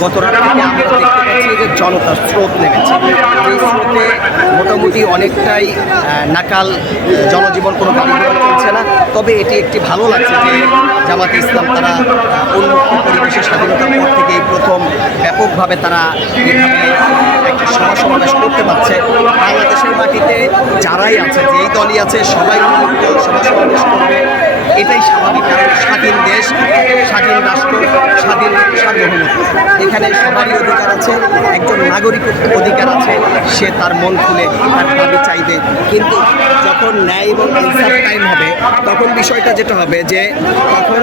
গত রাত থেকে আমরা দেখতে পাচ্ছি যে জনতার স্রোত নেমেছে। এই স্রোতে মোটামুটি অনেকটাই নাকাল জনজীবন কোনো গাড়ি চলছে না। তবে এটি একটি ভালো লাগছে যে জামাত ইসলাম তারা আহ, উন্মুক্ত পরিবেশে স্বাধীনতার পর থেকে প্রথম ব্যাপকভাবে তারা একটা সভা সমাবেশ করতে পারছে। বাংলাদেশের মাটিতে যারাই আছে যেই দলই আছে সবাই সভা সমাবেশ করবে। এটাই স্বাভাবিক। কারণ স্বাধীন রাষ্ট্র, স্বাধীন সার্বভৌমত্ব এখানে সবারই অধিকার আছে, একজন নাগরিক অধিকার আছে, সে তার মন খুলে তার দাবি চাইবে। কিন্তু যখন ন্যায় এবং ইনসাফ টাইম হবে, তখন বিষয়টা যেটা হবে যে তখন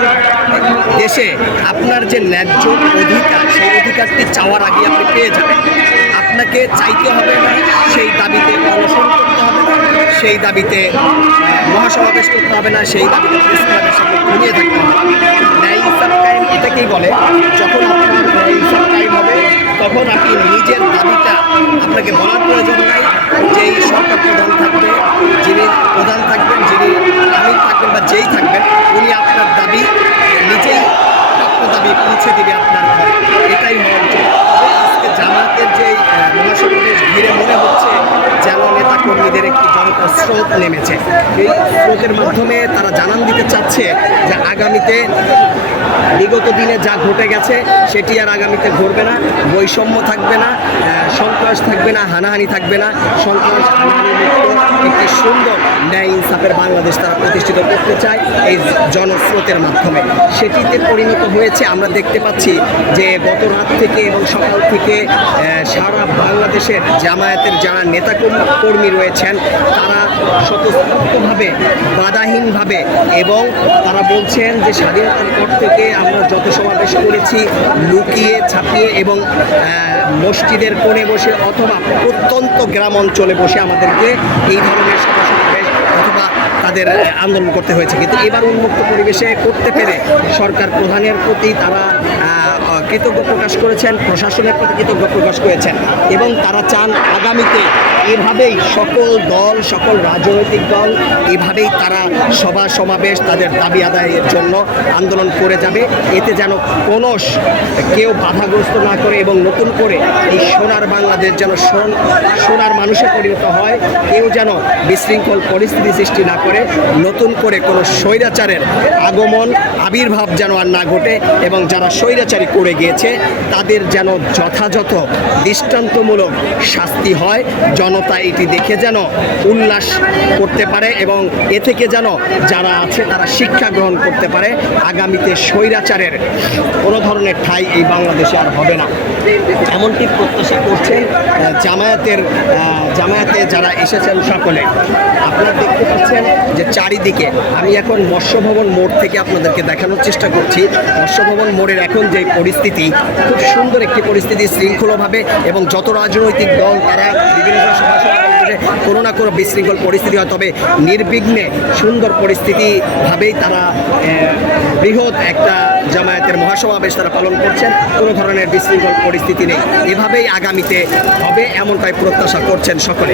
দেশে আপনার যে ন্যায্য অধিকার, সেই অধিকারটি চাওয়ার আগে আপনি পেয়ে যাবেন। আপনাকে চাইতে হবে না সেই দাবিতে মহাসমাবেশ করতে হবে না, সেই দাবিতে প্রেস ক্লাবের সামনে ঘুমিয়ে থাকতে হবে। ন্যায় ইনসাফ টাইম এটাকেই বলে, যখন আপনার ন্যায় ইনসাফ টাইম হবে, তখন আপনি নিজের দাবিটা আপনাকে বলার প্রয়োজন নাই যেই সরকার প্রধান থাকবে, যিনি প্রধান থাকবেন, যিনি আমির থাকবেন বা যেই থাকবেন, উনি আপনার দাবি, নিজেই প্রাপ্য দাবি পৌঁছে দিবে আপনার ঘরে। এটাই হওয়া উচিত আজকে জামাতের যে মহাসমাবেশ ঘিরে স্রোত নেমেছে। এই স্রোতের মাধ্যমে তারা জানান দিতে চাচ্ছে যে আগামীতে বিগত দিনে যা ঘটে গেছে, সেটি আর আগামীতে ঘটবে না। বৈষম্য থাকবে না সন্ত্রাস থাকবে না, হানাহানি থাকবে না। সন্ত্রাস একটি সুন্দর ন্যায় ইনসাফের বাংলাদেশ তারা প্রতিষ্ঠিত করতে চায় এই জনস্রোতের মাধ্যমে। সেটিতে পরিণত হয়েছে, আমরা দেখতে পাচ্ছি যে গত রাত থেকে এবং সকাল থেকে সারা বাংলাদেশের জামায়াতের যারা নেতা কর্মী- কর্মী রয়েছেন, তারা স্বতঃস্ফূর্তভাবে, বাধাহীনভাবে এবং তারা বলছেন যে স্বাধীনতার পর থেকে আমরা যত সমাবেশ করেছি, লুকিয়ে, ছাপিয়ে এবং মসজিদের কোণে বসে অথবা প্রত্যন্ত গ্রাম অঞ্চলে বসে আমাদেরকে এই ধরনের সমাবেশ তাদের আন্দোলন করতে হয়েছে। কিন্তু এবার উন্মুক্ত পরিবেশে করতে পেরে সরকার প্রধানের প্রতি তারা কৃতজ্ঞ প্রকাশ করেছেন, প্রশাসনের প্রতি কৃতজ্ঞ প্রকাশ করেছেন এবং তারা চান আগামীতে এভাবেই সকল দল, সকল রাজনৈতিক দল এভাবেই তারা সভা সমাবেশ তাদের দাবি আদায়ের জন্য আন্দোলন করে যাবে। এতে যেন কোনো কেউ বাধাগ্রস্ত না করে এবং নতুন করে এই সোনার বাংলাদেশ যেন সোন- সোনার মানুষে পরিণত হয়, কেউ যেন বিশৃঙ্খল পরিস্থিতি সৃষ্টি না করে নতুন করে কোনো স্বৈরাচারের আগমন, আবির্ভাব যেন আর না ঘটে এবং যারা স্বৈরাচারী করে গিয়েছে, তাদের যেন যথাযথ দৃষ্টান্তমূলক শাস্তি হয়। জনতা এটি দেখে যেন উল্লাস করতে পারে এবং এ থেকে যেন যারা আছে তারা শিক্ষা গ্রহণ করতে পারে। আগামীতে স্বৈরাচারের কোনো ধরনের ঠাই এই বাংলাদেশে আর হবে না। এমনটি প্রত্যাশা করছেন জামায়াতের জামায়াতে যারা এসেছেন সকলে। আপনার দেখতে পাচ্ছেন যে চারিদিকে, আমি এখন মৎস্যভবন মোড় থেকে আপনাদেরকে দেখানোর চেষ্টা করছি। মৎস্যভবন মোড়ের এখন যে পরিস্থিতি, খুব সুন্দর একটি পরিস্থিতি শৃঙ্খলভাবে এবং যত রাজনৈতিক দল তারা বিভিন্ন কোনো না কোনো বিশৃঙ্খল পরিস্থিতি হয়, তবে নির্বিঘ্নে সুন্দর পরিস্থিতিভাবেই তারা বৃহৎ একটা জামায়াতের মহাসমাবেশ তারা পালন করছেন। কোনো ধরনের বিশৃঙ্খল পরিস্থিতি নেই। এভাবেই আগামীতে হবে এমনটাই প্রত্যাশা করছেন সকলে।